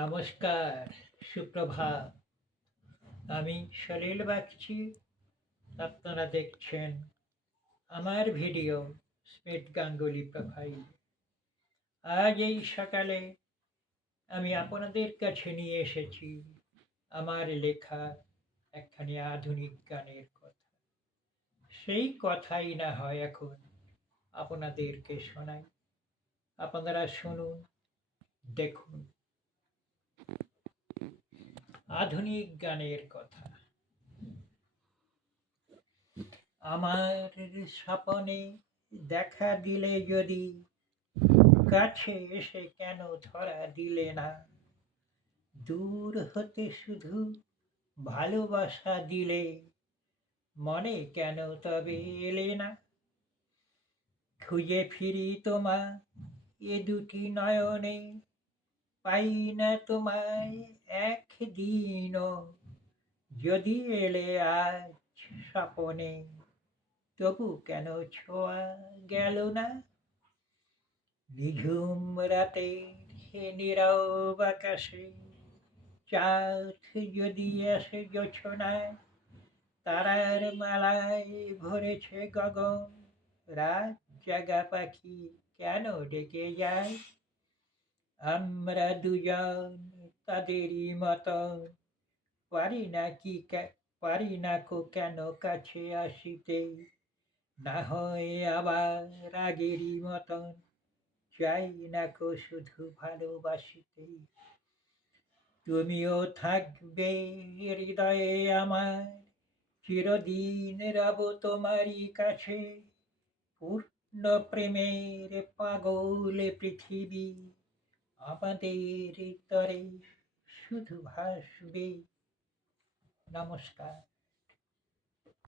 নমস্কার, সুপ্রভাত। আমি সলিল বাগচি। আপনারা দেখছেন আমার ভিডিও স্মিথ গাঙ্গুলি প্রোফাইল। আজ এই সকালে আমি আপনাদের কাছে নিয়ে এসেছি আমার লেখা একখানি আধুনিক গানের কথা। সেই কথাই না হয় এখন আপনাদেরকে শোনাই। আপনারা শুনুন, দেখুন। আধুনিক গানের কথা। আমার স্বপনে দেখা দিলে যদি, কাছে এসে কেন ধরা দিলে না? দূর হতে শুধু ভালোবাসা দিলে, মনে কেন তবে এলে না? খুঁজে ফিরি তোমায় এ দুটি নয়নে, পাই না তোমায় একদিনও। যদি এলে আজ স্বপনে, তবু কেন ছোঁয়া গেল না? নিঝুম রাতের হে নীরব আকাশে, চাঁদ যদি আসে জোছনায়, তারার মালায় ভরেছে গগন, রাত জাগা পাখি কেন ডেকে যায়? আমরা দুজন তাদেরই মতন, পারি না কো কেন কাছে আসিতে? না হয় আবার আগেরই মতন, চাই না কো শুধু ভালোবাসিতে। তুমিও থাকবে হৃদয়ে আমার, চিরদিন রব তোমারই কাছে। পূর্ণ প্রেমের পাগল পৃথিবী আমাদের তরে শুধু ভাসবে। নমস্কার।